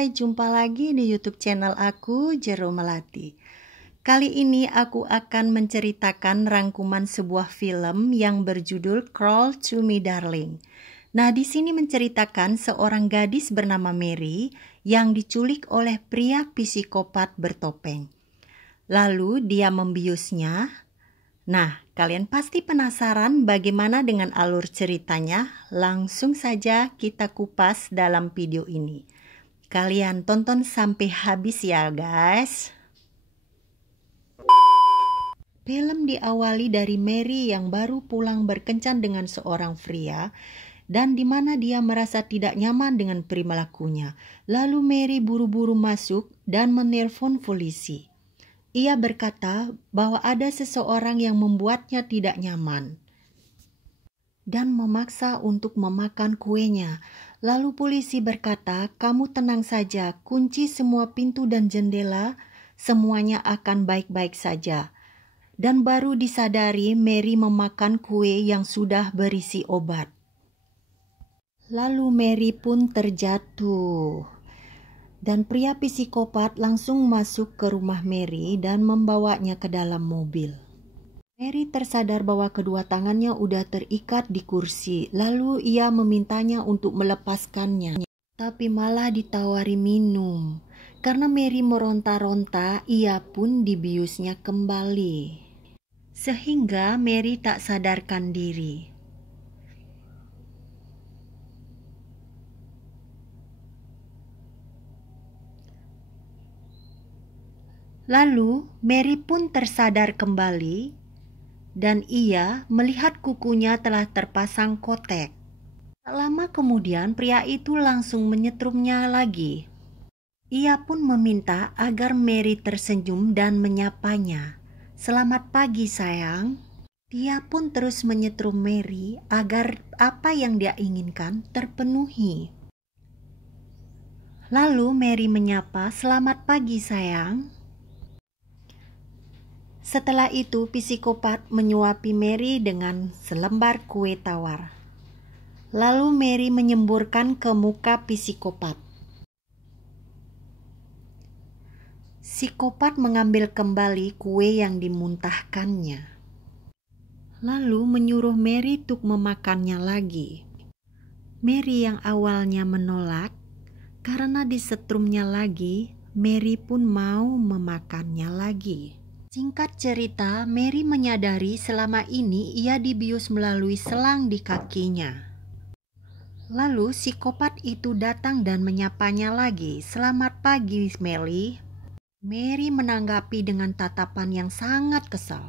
Hai, jumpa lagi di YouTube channel aku, Jero Melati. Kali ini aku akan menceritakan rangkuman sebuah film yang berjudul Crawl to Me Darling. Nah, di sini menceritakan seorang gadis bernama Mary yang diculik oleh pria psikopat bertopeng. Lalu dia membiusnya. Nah, kalian pasti penasaran bagaimana dengan alur ceritanya. Langsung saja kita kupas dalam video ini. Kalian tonton sampai habis ya guys. Film diawali dari Mary yang baru pulang berkencan dengan seorang pria dan di mana dia merasa tidak nyaman dengan perilakunya. Lalu Mary buru-buru masuk dan menelpon polisi. Ia berkata bahwa ada seseorang yang membuatnya tidak nyaman dan memaksa untuk memakan kuenya. Lalu polisi berkata, "Kamu tenang saja, kunci semua pintu dan jendela, semuanya akan baik-baik saja." Dan baru disadari Mary memakan kue yang sudah berisi obat. Lalu Mary pun terjatuh. Dan pria psikopat langsung masuk ke rumah Mary dan membawanya ke dalam mobil. Mary tersadar bahwa kedua tangannya udah terikat di kursi. Lalu ia memintanya untuk melepaskannya. Tapi malah ditawari minum. Karena Mary meronta-ronta, ia pun dibiusnya kembali. Sehingga Mary tak sadarkan diri. Lalu Mary pun tersadar kembali dan ia melihat kukunya telah terpasang kotek. Tak lama kemudian pria itu langsung menyetrumnya lagi. Ia pun meminta agar Mary tersenyum dan menyapanya. "Selamat pagi sayang." Dia pun terus menyetrum Mary agar apa yang dia inginkan terpenuhi. Lalu Mary menyapa, "Selamat pagi sayang." Setelah itu, psikopat menyuapi Mary dengan selembar kue tawar. Lalu Mary menyemburkan ke muka psikopat. Psikopat mengambil kembali kue yang dimuntahkannya. Lalu menyuruh Mary untuk memakannya lagi. Mary yang awalnya menolak, karena disetrumnya lagi, Mary pun mau memakannya lagi. Singkat cerita, Mary menyadari selama ini ia dibius melalui selang di kakinya. Lalu psikopat itu datang dan menyapanya lagi. "Selamat pagi, Mary." Mary menanggapi dengan tatapan yang sangat kesal.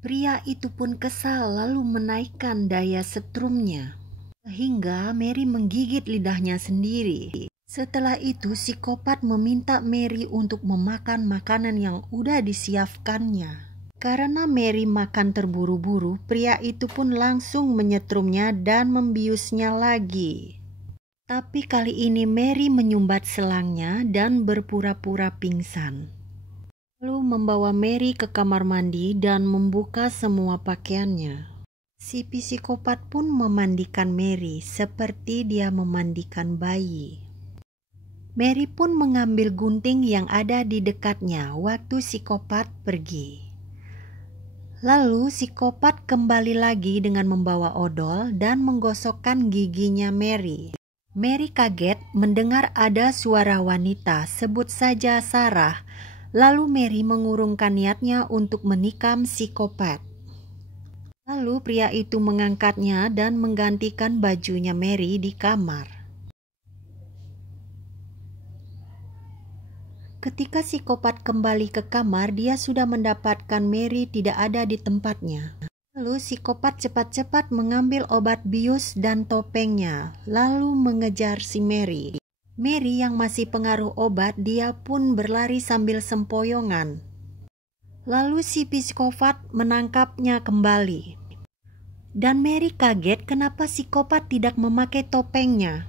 Pria itu pun kesal lalu menaikkan daya setrumnya. Sehingga Mary menggigit lidahnya sendiri. Setelah itu psikopat meminta Mary untuk memakan makanan yang udah disiapkannya. Karena Mary makan terburu-buru, pria itu pun langsung menyetrumnya dan membiusnya lagi. Tapi kali ini Mary menyumbat selangnya dan berpura-pura pingsan. Lalu membawa Mary ke kamar mandi dan membuka semua pakaiannya. Si psikopat pun memandikan Mary seperti dia memandikan bayi. Mary pun mengambil gunting yang ada di dekatnya waktu psikopat pergi. Lalu psikopat kembali lagi dengan membawa odol dan menggosokkan giginya Mary. Mary kaget mendengar ada suara wanita, sebut saja Sarah. Lalu Mary mengurungkan niatnya untuk menikam psikopat. Lalu pria itu mengangkatnya dan menggantikan bajunya Mary di kamar. Ketika psikopat kembali ke kamar, dia sudah mendapatkan Mary tidak ada di tempatnya. Lalu psikopat cepat-cepat mengambil obat bius dan topengnya, lalu mengejar si Mary. Mary yang masih pengaruh obat, dia pun berlari sambil sempoyongan. Lalu si psikopat menangkapnya kembali. Dan Mary kaget kenapa psikopat tidak memakai topengnya.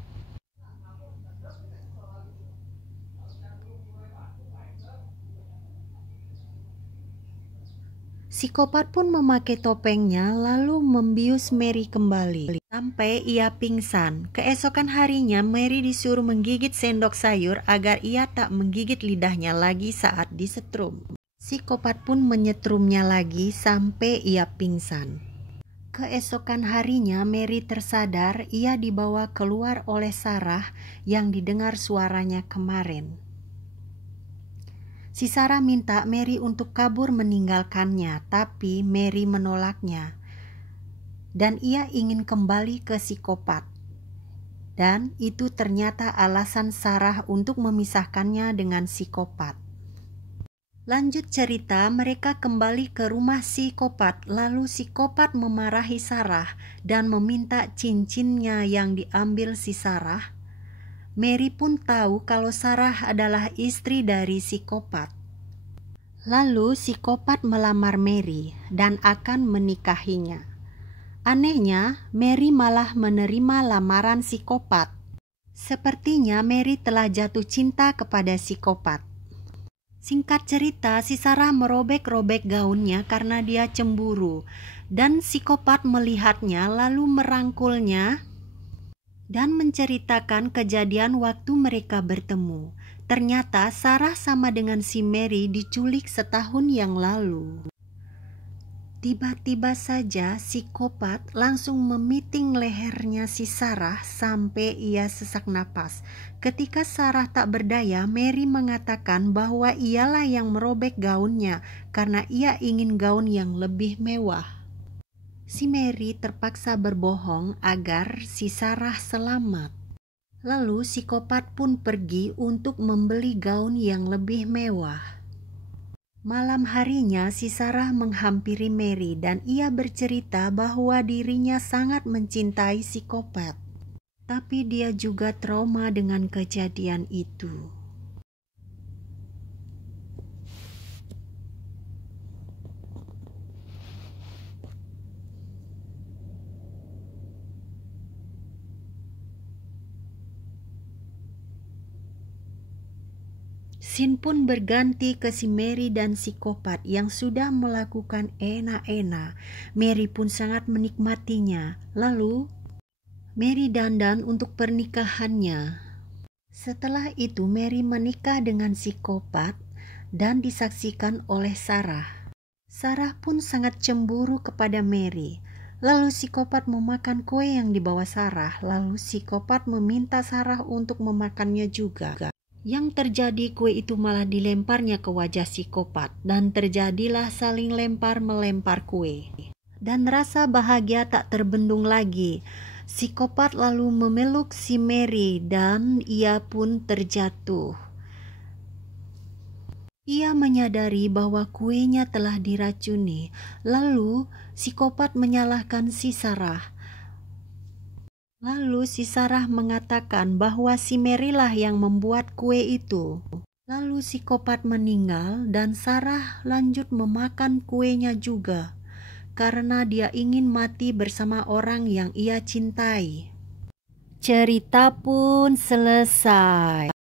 Psikopat pun memakai topengnya lalu membius Mary kembali. sampai ia pingsan. Keesokan harinya Mary disuruh menggigit sendok sayur agar ia tak menggigit lidahnya lagi saat disetrum. Psikopat pun menyetrumnya lagi sampai ia pingsan. Keesokan harinya Mary tersadar. Ia dibawa keluar oleh Sarah yang didengar suaranya kemarin. Si Sarah minta Mary untuk kabur meninggalkannya, tapi Mary menolaknya. Dan ia ingin kembali ke psikopat. Dan itu ternyata alasan Sarah untuk memisahkannya dengan psikopat. Lanjut cerita, mereka kembali ke rumah psikopat. Lalu psikopat memarahi Sarah dan meminta cincinnya yang diambil si Sarah. Mary pun tahu kalau Sarah adalah istri dari psikopat. Lalu psikopat melamar Mary dan akan menikahinya. Anehnya, Mary malah menerima lamaran psikopat. Sepertinya Mary telah jatuh cinta kepada psikopat. Singkat cerita, si Sarah merobek-robek gaunnya karena dia cemburu. Dan psikopat melihatnya lalu merangkulnya dan menceritakan kejadian waktu mereka bertemu. Ternyata Sarah sama dengan si Mary diculik setahun yang lalu. Tiba-tiba saja psikopat langsung memiting lehernya si Sarah sampai ia sesak napas. Ketika Sarah tak berdaya, Mary mengatakan bahwa ialah yang merobek gaunnya karena ia ingin gaun yang lebih mewah. Si Mary terpaksa berbohong agar si Sarah selamat. Lalu psikopat pun pergi untuk membeli gaun yang lebih mewah. Malam harinya si Sarah menghampiri Mary dan ia bercerita bahwa dirinya sangat mencintai psikopat. Tapi dia juga trauma dengan kejadian itu. Scene pun berganti ke si Mary dan psikopat yang sudah melakukan enak-enak. Mary pun sangat menikmatinya. Lalu Mary dandan untuk pernikahannya. Setelah itu Mary menikah dengan psikopat dan disaksikan oleh Sarah. Sarah pun sangat cemburu kepada Mary. Lalu psikopat memakan kue yang dibawa Sarah. Lalu psikopat meminta Sarah untuk memakannya juga. Yang terjadi, kue itu malah dilemparnya ke wajah psikopat dan terjadilah saling lempar-melempar kue. Dan rasa bahagia tak terbendung lagi. Psikopat lalu memeluk si Mary dan ia pun terjatuh. Ia menyadari bahwa kuenya telah diracuni. Lalu psikopat menyalahkan si Sarah. Lalu si Sarah mengatakan bahwa si Mary lah yang membuat kue itu. Lalu psikopat meninggal dan Sarah lanjut memakan kuenya juga karena dia ingin mati bersama orang yang ia cintai. Cerita pun selesai.